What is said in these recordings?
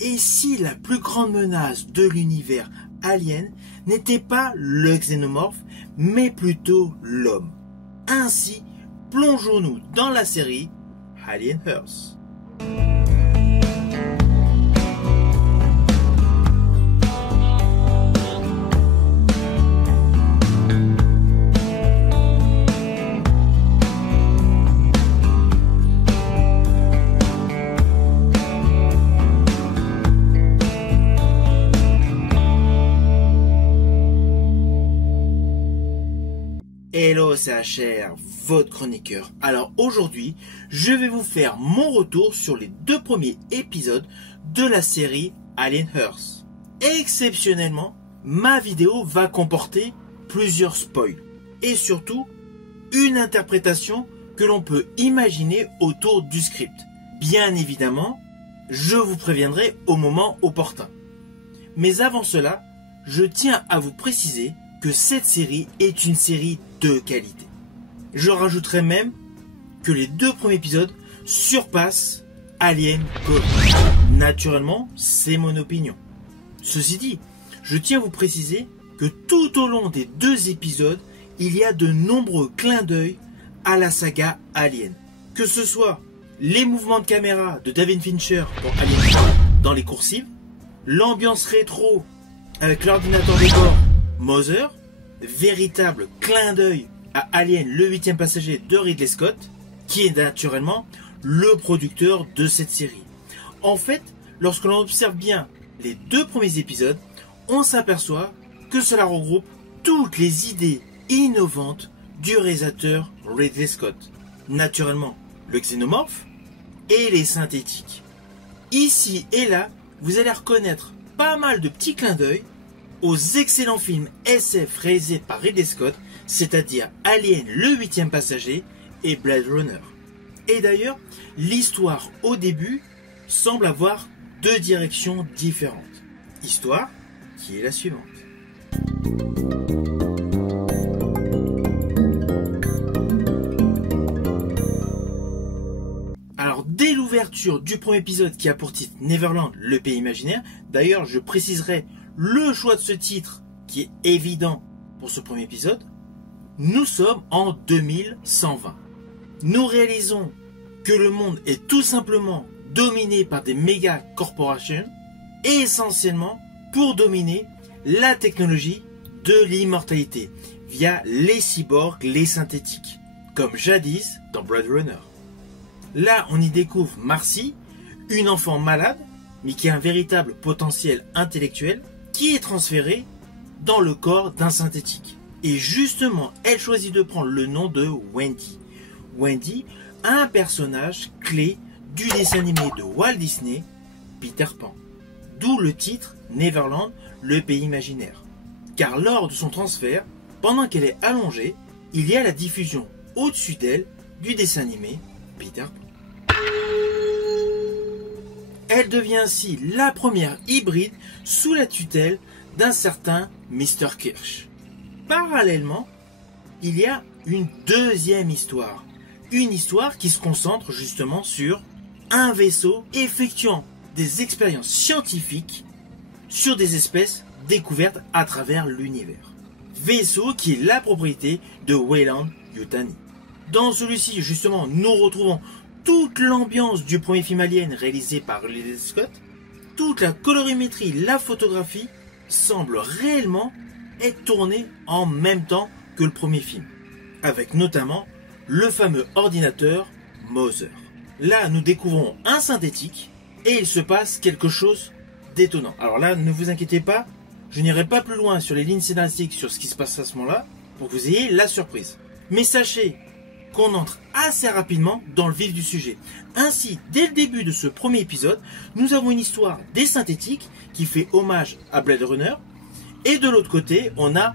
Et si la plus grande menace de l'univers Alien n'était pas le xénomorphe, mais plutôt l'homme? Ainsi, plongeons-nous dans la série Alien Earth. Hello, c'est HR, votre chroniqueur. Alors aujourd'hui, je vais vous faire mon retour sur les 2 premiers épisodes de la série Alien Earth. Exceptionnellement, ma vidéo va comporter plusieurs spoils et surtout une interprétation que l'on peut imaginer autour du script. Bien évidemment, je vous préviendrai au moment opportun. Mais avant cela, je tiens à vous préciser que cette série est une série de qualité. Je rajouterai même que les 2 premiers épisodes surpassent Alien Covenant. Naturellement, c'est mon opinion. Ceci dit, je tiens à vous préciser que tout au long des 2 épisodes, il y a de nombreux clins d'œil à la saga Alien. Que ce soit les mouvements de caméra de David Fincher pour Alien dans les coursives, l'ambiance rétro avec l'ordinateur de bord Mother, véritable clin d'œil à Alien le 8e passager de Ridley Scott, qui est naturellement le producteur de cette série. En fait, lorsque l'on observe bien les 2 premiers épisodes, on s'aperçoit que cela regroupe toutes les idées innovantes du réalisateur Ridley Scott. Naturellement, le xénomorphe et les synthétiques. Ici et là, vous allez reconnaître pas mal de petits clins d'œil aux excellents films SF réalisés par Ridley Scott, c'est-à-dire Alien le 8e passager et Blade Runner. Et d'ailleurs, l'histoire au début semble avoir 2 directions différentes. Histoire qui est la suivante. Alors, dès l'ouverture du premier épisode qui a pour titre Neverland, le pays imaginaire, d'ailleurs je préciserai le choix de ce titre qui est évident pour ce premier épisode, nous sommes en 2120. Nous réalisons que le monde est tout simplement dominé par des méga corporations et essentiellement pour dominer la technologie de l'immortalité via les cyborgs, les synthétiques, comme jadis dans Blade Runner. Là, on y découvre Marcy, une enfant malade, mais qui a un véritable potentiel intellectuel, qui est transférée dans le corps d'un synthétique. Et justement, elle choisit de prendre le nom de Wendy. Wendy, un personnage clé du dessin animé de Walt Disney, Peter Pan. D'où le titre Neverland, le pays imaginaire. Car lors de son transfert, pendant qu'elle est allongée, il y a la diffusion au-dessus d'elle du dessin animé Peter Pan. Elle devient ainsi la première hybride sous la tutelle d'un certain Mr. Kirsch. Parallèlement, il y a une deuxième histoire. Une histoire qui se concentre justement sur un vaisseau effectuant des expériences scientifiques sur des espèces découvertes à travers l'univers. Vaisseau qui est la propriété de Weyland Yutani. Dans celui-ci, justement, nous retrouvons toute l'ambiance du premier film Alien réalisé par Ridley Scott. Toute la colorimétrie, la photographie semble réellement être tournée en même temps que le premier film. Avec notamment le fameux ordinateur Mother. Là, nous découvrons un synthétique et il se passe quelque chose d'étonnant. Alors là, ne vous inquiétez pas, je n'irai pas plus loin sur les lignes scénaristiques sur ce qui se passe à ce moment-là pour que vous ayez la surprise. Mais sachez qu'on entre assez rapidement dans le vif du sujet. Ainsi, dès le début de ce premier épisode, nous avons une histoire des synthétiques qui fait hommage à Blade Runner. Et de l'autre côté, on a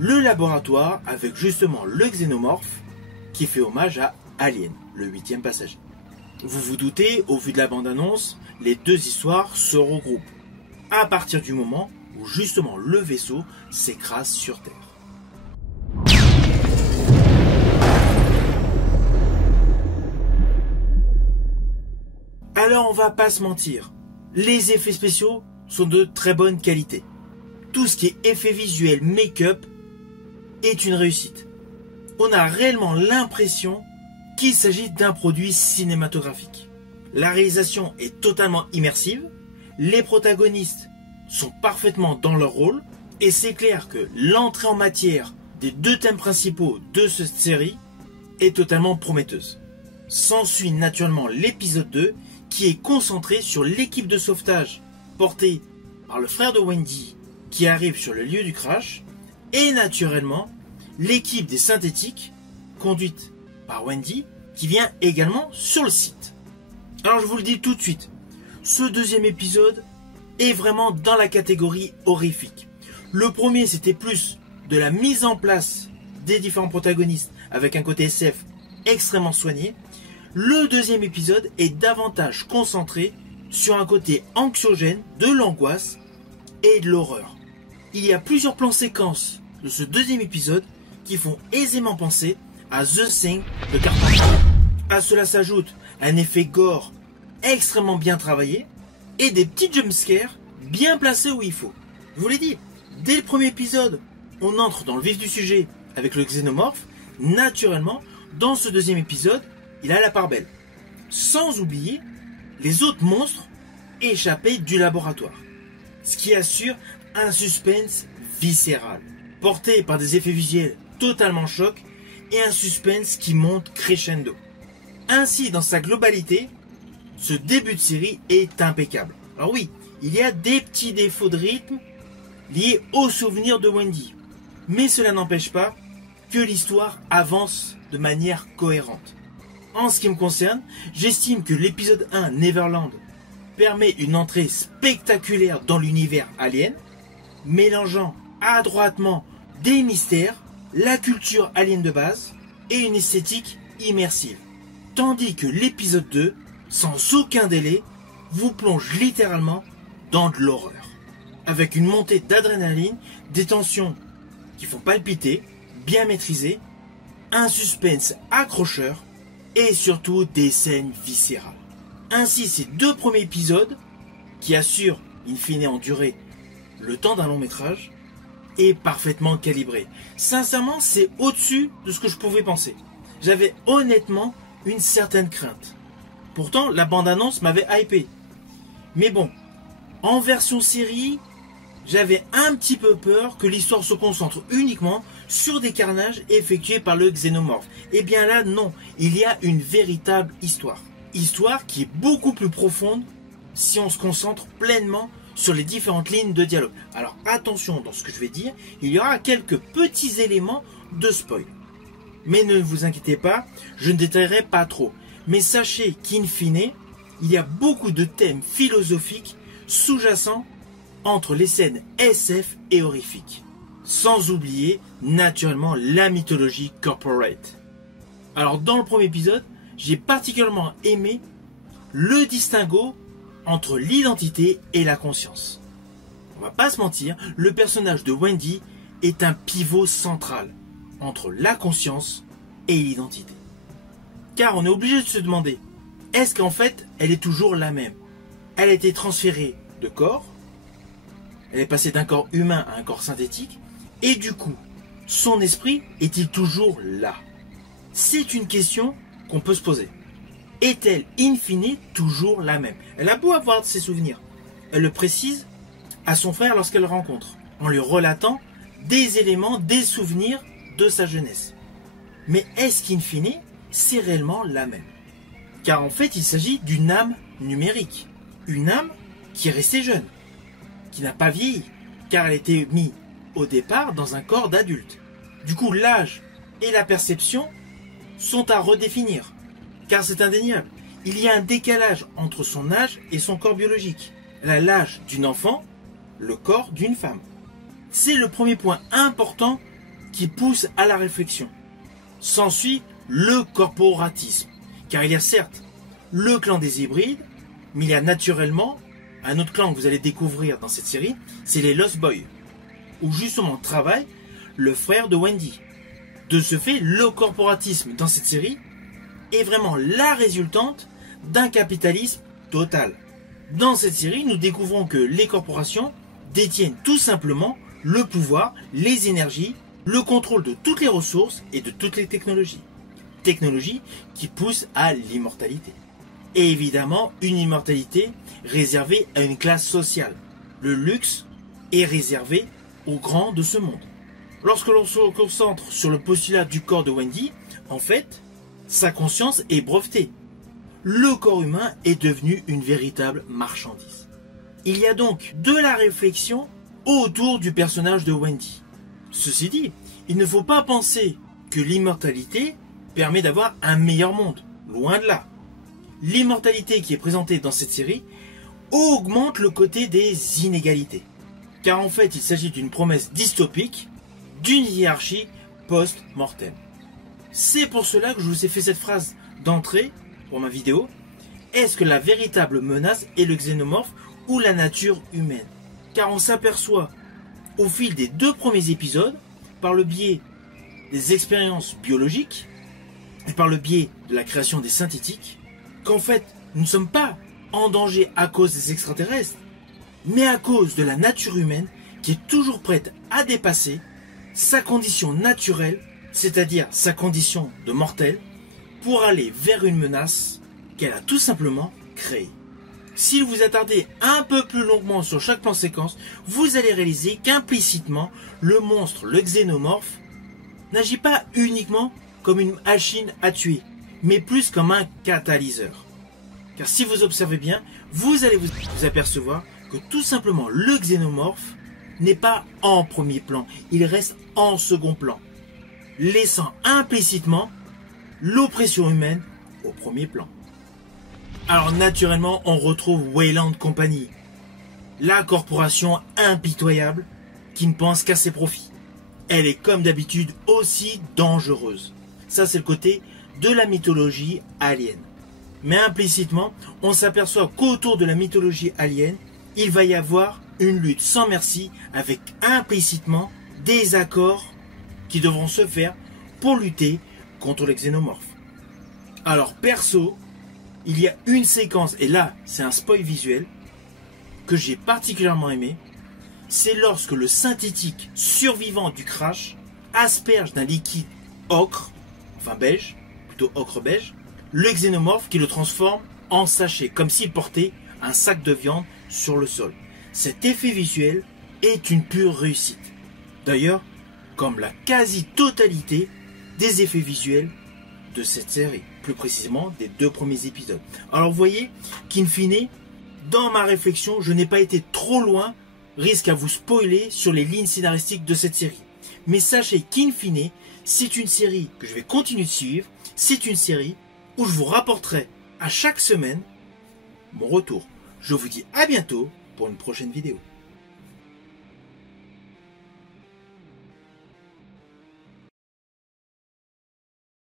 le laboratoire avec justement le xénomorphe qui fait hommage à Alien, le 8e passager. Vous vous doutez, au vu de la bande-annonce, les 2 histoires se regroupent à partir du moment où justement le vaisseau s'écrase sur Terre. Alors on va pas se mentir, Les effets spéciaux sont de très bonne qualité. Tout ce qui est effets visuels, make-up est une réussite. On a réellement l'impression qu'il s'agit d'un produit cinématographique. La réalisation est totalement immersive, les protagonistes sont parfaitement dans leur rôle, et c'est clair que l'entrée en matière des deux thèmes principaux de cette série est totalement prometteuse. S'ensuit naturellement l'épisode 2 qui est concentré sur l'équipe de sauvetage portée par le frère de Wendy qui arrive sur le lieu du crash et naturellement l'équipe des synthétiques conduite par Wendy qui vient également sur le site. Alors je vous le dis tout de suite, ce deuxième épisode est vraiment dans la catégorie horrifique. Le premier c'était plus de la mise en place des différents protagonistes avec un côté SF extrêmement soigné. Le deuxième épisode est davantage concentré sur un côté anxiogène, de l'angoisse et de l'horreur. Il y a plusieurs plans séquences de ce deuxième épisode qui font aisément penser à The Thing de Carpenter. À cela s'ajoute un effet gore extrêmement bien travaillé et des petits jumpscares bien placés où il faut. Je vous l'ai dit, dès le premier épisode, on entre dans le vif du sujet avec le xénomorphe. Naturellement, dans ce deuxième épisode, il a la part belle. Sans oublier les autres monstres échappés du laboratoire. Ce qui assure un suspense viscéral, porté par des effets visuels totalement chocs et un suspense qui monte crescendo. Ainsi, dans sa globalité, ce début de série est impeccable. Alors oui, il y a des petits défauts de rythme liés aux souvenirs de Wendy. Mais cela n'empêche pas que l'histoire avance de manière cohérente. En ce qui me concerne, j'estime que l'épisode 1, Neverland, permet une entrée spectaculaire dans l'univers alien, mélangeant adroitement des mystères, la culture alien de base et une esthétique immersive. Tandis que l'épisode 2, sans aucun délai, vous plonge littéralement dans de l'horreur. Avec une montée d'adrénaline, des tensions qui font palpiter, bien maîtrisées, un suspense accrocheur et surtout des scènes viscérales. Ainsi, ces deux premiers épisodes, qui assurent in fine en durée le temps d'un long métrage, est parfaitement calibré. Sincèrement, c'est au-dessus de ce que je pouvais penser. J'avais honnêtement une certaine crainte. Pourtant, la bande-annonce m'avait hypé. Mais bon, en version série, j'avais un petit peu peur que l'histoire se concentre uniquement sur des carnages effectués par le xénomorphe. Et bien là, non, il y a une véritable histoire. Histoire qui est beaucoup plus profonde si on se concentre pleinement sur les différentes lignes de dialogue. Alors attention dans ce que je vais dire, il y aura quelques petits éléments de spoil. Mais ne vous inquiétez pas, je ne détaillerai pas trop. Mais sachez qu'in fine, il y a beaucoup de thèmes philosophiques sous-jacents entre les scènes SF et horrifiques. Sans oublier, naturellement, la mythologie corporate. Alors, dans le premier épisode, j'ai particulièrement aimé le distinguo entre l'identité et la conscience. On va pas se mentir, le personnage de Wendy est un pivot central entre la conscience et l'identité. Car on est obligé de se demander, est-ce qu'en fait, elle est toujours la même? Elle a été transférée de corps, elle est passée d'un corps humain à un corps synthétique, et du coup, son esprit est-il toujours là? C'est une question qu'on peut se poser. Est-elle in fine toujours la même? Elle a beau avoir ses souvenirs. Elle le précise à son frère lorsqu'elle le rencontre, en lui relatant des éléments, des souvenirs de sa jeunesse. Mais est-ce qu'in fine, c'est réellement la même? Car en fait, il s'agit d'une âme numérique. Une âme qui est restée jeune, qui n'a pas vieilli, car elle était mise au départ dans un corps d'adulte. Du coup, l'âge et la perception sont à redéfinir, car c'est indéniable. Il y a un décalage entre son âge et son corps biologique. Elle a l'âge d'une enfant, le corps d'une femme. C'est le premier point important qui pousse à la réflexion. S'ensuit le corporatisme, car il y a certes le clan des hybrides, mais il y a naturellement un autre clan que vous allez découvrir dans cette série, c'est les Lost Boys, où justement travaille le frère de Wendy. De ce fait, le corporatisme dans cette série est vraiment la résultante d'un capitalisme total. Dans cette série, nous découvrons que les corporations détiennent tout simplement le pouvoir, les énergies, le contrôle de toutes les ressources et de toutes les technologies. Technologies qui poussent à l'immortalité. Et évidemment, une immortalité réservée à une classe sociale. Le luxe est réservé aux grands de ce monde. Lorsque l'on se concentre sur le postulat du corps de Wendy, en fait, sa conscience est brevetée. Le corps humain est devenu une véritable marchandise. Il y a donc de la réflexion autour du personnage de Wendy. Ceci dit, il ne faut pas penser que l'immortalité permet d'avoir un meilleur monde. Loin de là. L'immortalité qui est présentée dans cette série augmente le côté des inégalités. Car en fait, il s'agit d'une promesse dystopique d'une hiérarchie post-mortem. C'est pour cela que je vous ai fait cette phrase d'entrée pour ma vidéo. Est-ce que la véritable menace est le xénomorphe ou la nature humaine? Car on s'aperçoit au fil des 2 premiers épisodes, par le biais des expériences biologiques et par le biais de la création des synthétiques, qu'en fait, nous ne sommes pas en danger à cause des extraterrestres, mais à cause de la nature humaine qui est toujours prête à dépasser sa condition naturelle, c'est-à-dire sa condition de mortel, pour aller vers une menace qu'elle a tout simplement créée. Si vous attardez un peu plus longuement sur chaque plan séquence, vous allez réaliser qu'implicitement, le monstre, le xénomorphe, n'agit pas uniquement comme une machine à tuer, mais plus comme un catalyseur. Car si vous observez bien, vous allez vous apercevoir que tout simplement le xénomorphe n'est pas en premier plan, il reste en second plan, laissant implicitement l'oppression humaine au premier plan. Alors naturellement, on retrouve Weyland Company, la corporation impitoyable qui ne pense qu'à ses profits. Elle est comme d'habitude aussi dangereuse. Ça c'est le côté de la mythologie alien. Mais implicitement, on s'aperçoit qu'autour de la mythologie alien, il va y avoir une lutte sans merci avec implicitement des accords qui devront se faire pour lutter contre les xénomorphes. Alors perso, il y a une séquence, et là c'est un spoil visuel, que j'ai particulièrement aimé. C'est lorsque le synthétique survivant du crash asperge d'un liquide ocre, enfin beige, plutôt ocre beige, le xénomorphe qui le transforme en sachet, comme s'il portait un sac de viande sur le sol. Cet effet visuel est une pure réussite. D'ailleurs, comme la quasi-totalité des effets visuels de cette série, plus précisément des 2 premiers épisodes. Alors vous voyez qu'in fine, dans ma réflexion, je n'ai pas été trop loin, risque à vous spoiler sur les lignes scénaristiques de cette série. Mais sachez qu'in fine, c'est une série que je vais continuer de suivre, c'est une série où je vous rapporterai à chaque semaine mon retour. Je vous dis à bientôt pour une prochaine vidéo.